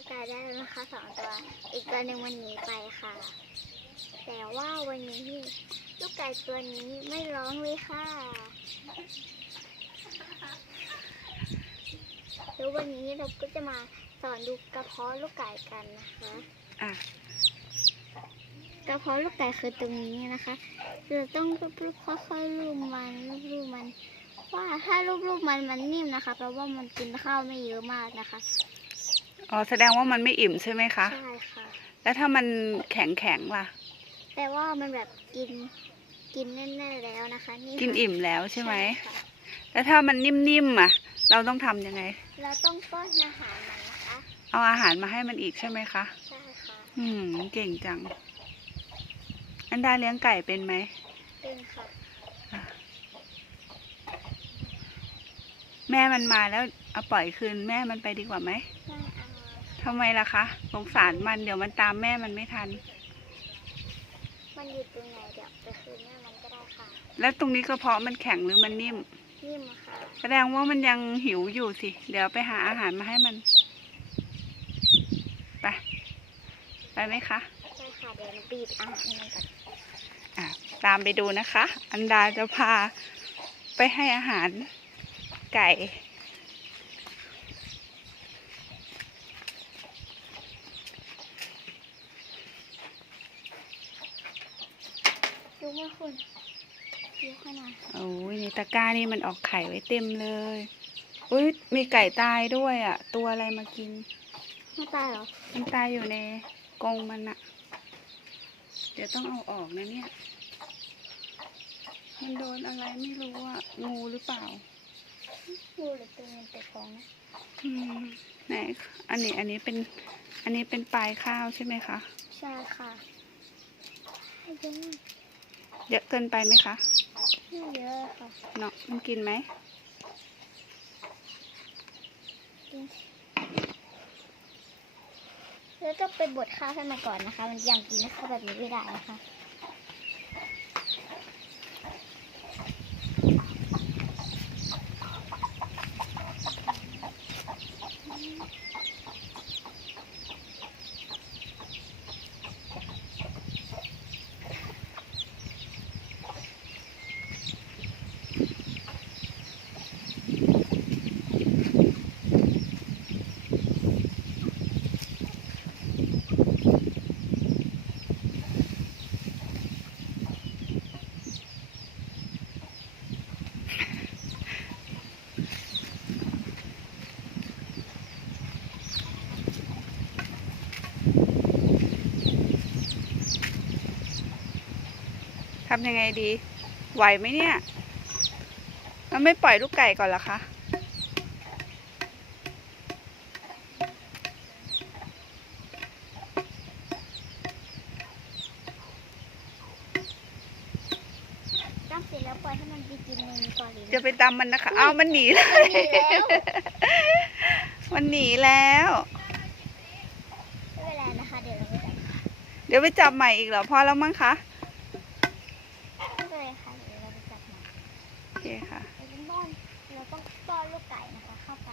บไก่ได้แล้วนะคะสองตัว อีกตัวหนึ่งมันหนีไปค่ะ แต่ว่าวันนี้ลูกไก่ตัวนี้ไม่ร้องเลยค่ะแล้ววันนี้เราก็จะมาสอนดูกระเพาะลูกไก่กันนะคะอะกระเพาะลูกไก่คือตรงนี้นะคะ เราต้องรูปๆค่อยๆรูปมันรูปๆมัน ว่าถ้ารูปๆมันมันนิ่มนะคะ เพราะว่ามันกินข้าวไม่เยอะมากนะคะ อ๋อแสดงว่ามันไม่อิ่มใช่ไหมคะใช่ค่ะ แล้วถ้ามันแข็งแข็งๆล่ะแต่ว่ามันแบบกินกินแน่ๆแล้วนะคะนี่กินค่ะอิ่มแล้วใช่ไหมค่ะแล้วถ้ามันนิ่มๆอะ เราต้องทำยังไง เราต้องป้อนอาหารมันนะคะเอาอาหารมาให้มันอีกใช่ไหมคะ ใช่ค่ะอืมเก่งจัง อันดาเลี้ยงไก่เป็นไหม เป็นค่ะแม่มันมาแล้วเอาปล่อยคืนแม่มันไปดีกว่าไหมไม่เอา ทำไมล่ะคะ สงสารมันเดี๋ยวมันตามแม่มันไม่ทัน มันอยู่ตรงไหนเดี๋ยวไปคืนแม่มันก็ได้ค่ะ แล้วตรงนี้กระเพาะมันแข็งหรือมันนิ่ม นิ่มค่ะ แสดงว่ามันยังหิวอยู่สิ เดี๋ยวไปหาอาหารมาให้มัน ไป ไปไหมคะใช่ค่ะ เดี๋ยวเราบีบอาหารให้มันก่อนอะตามไปดูนะคะ อันดาจะพาไปให้อาหารไก่ ยกมาคุณยกให้หน่อยโอ้ยในตะกร้านี่มันออกไข่ไว้เต็มเลยอุ้ยมีไก่ตายด้วยอะ ตัวอะไรมากินไม่ตายเหรอ มันตายอยู่ในกรงมันอะเดี๋ยวต้องเอาออกนะเนี่ย มันโดนอะไรไม่รู้อะงูหรือเปล่า งูหรือตัวเงินตัวทองนะอืมไหนอันนี้อันนี้เป็น อันนี้เป็นปลายข้าวใช่ไหมคะ ใช่ค่ะให้เยอะมาก เยอะเกินไปไหมคะไม่เยอะค่ะเนาะมันกินไหมแล้วก็ไปบดข้าวให้มันก่อนนะคะ มันยังกินข้าวแบบนี้ไม่ได้นะคะ ทำยังไงดี ไหวไหมเนี่ย มันไม่ปล่อยลูกไก่ก่อนเหรอคะ ต้องเสร็จแล้วปล่อยให้มันไปกินในนี้ก่อนเลยจะไปตามมันนะคะ เอามันหนีเลยแล้วมันหนีแล้ว ไม่เป็นไรนะคะ เดี๋ยวเราไปจับเดี๋ยวไปจับใหม่อีกเหรอพอแล้วมั้งคะ เคค่ะ เราต้องป้อนลูกไก่นะคะเข้าไป